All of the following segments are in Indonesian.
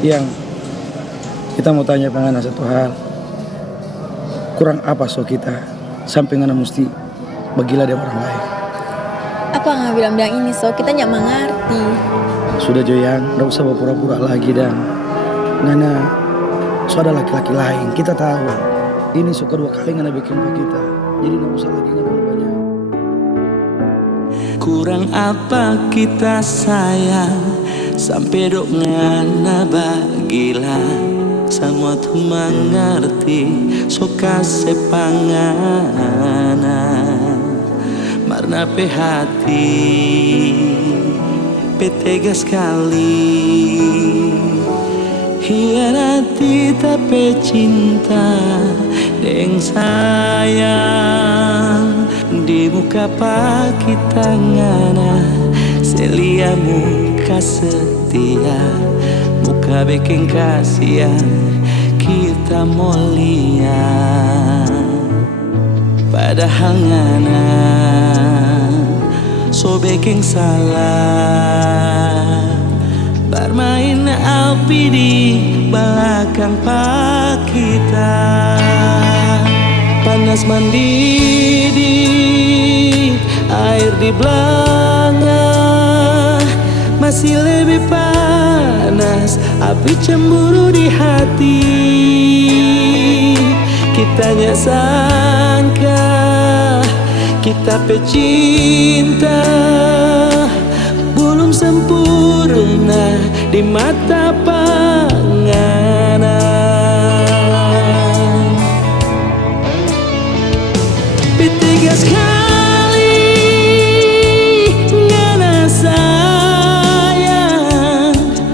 Yang kita mau tanya pengana satu hal. Kurang apa so kita sampai ngana mesti bagila dengan orang lain. Apa nggak bilang-bilang ini so kita nyak mengerti. Sudah Joyang, nggak usah berpura-pura lagi dan ngana so ada laki-laki lain. Kita tahu ini so kedua kali ngana bikin pak kita. Jadi nggak usah lagi ngana banyak. Kurang apa kita sayang sampai dok ngana bagila. Semua tu mengerti suka sepangana marna pe hati pe tega sekali hianati tapi cinta deng sayang di muka pak kita ngana selia muka setia muka bikin kasihan kita mulia padahal ngana so bikin salah bermain api di belakang pak kita panas mendidih air di belanga masih lebih panas api cemburu di hati kita nyak sangka kita pecinta belum sempurna di mata pangana P3 sekali ngana sayang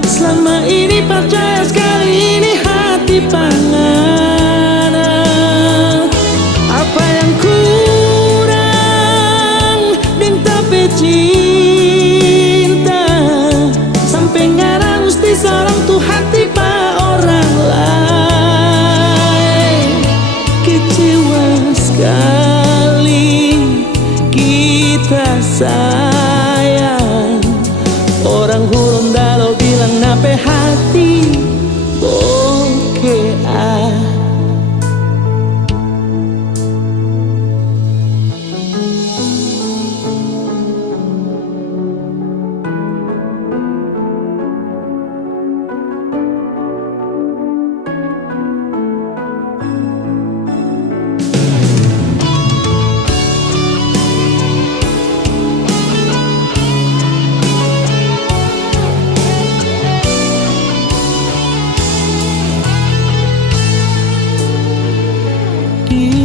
selama ini percaya sekali ini hati pangana apa yang kurang dan tapi cinta sampai ngana mesti seorang tuh hati pa orang lain kecewa sekali kita sayang orang hurun dalau bilang nape hati bokeh.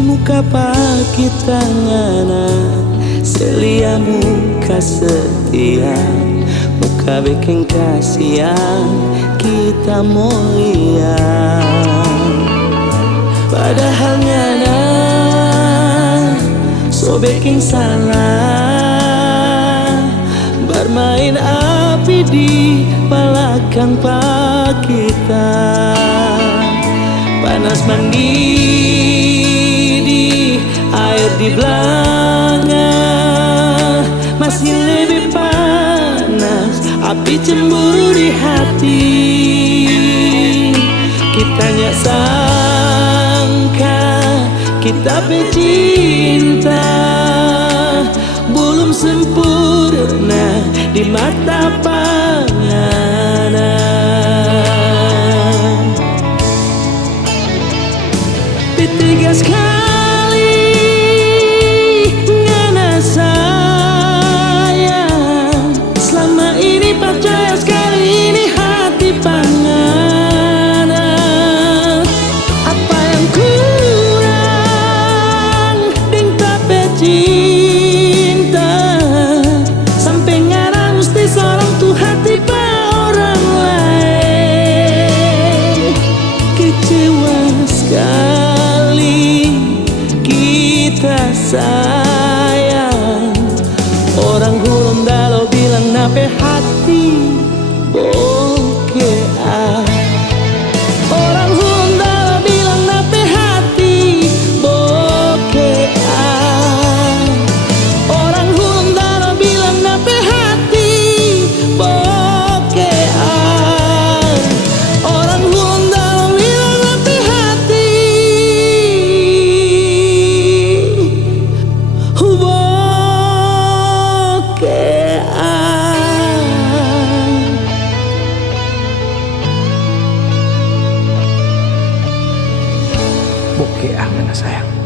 Muka pakai tanganan selia muka setia muka bikin kasihan kita mulia padahal ngana so bikin salah bermain api di belakang pak kita panas mendidih air di belanga masih lebih panas api cemburu di hati kita nyak sangka kita pecinta belum sempurna di mata pangana P3 sekali ngana sayang selama ini percaya sekali ini hati pangana apa yang kurang dan tapi cinta sampai ngana mesti seorang tuh hati pa orang lain kecewa sekali kita sayang orang hurun dalau bilang nape hati bokeh orang hurun dalau bilang nape hati bokeh orang hurun dalau bilang nape hati bokeh Oke, ngana sayang.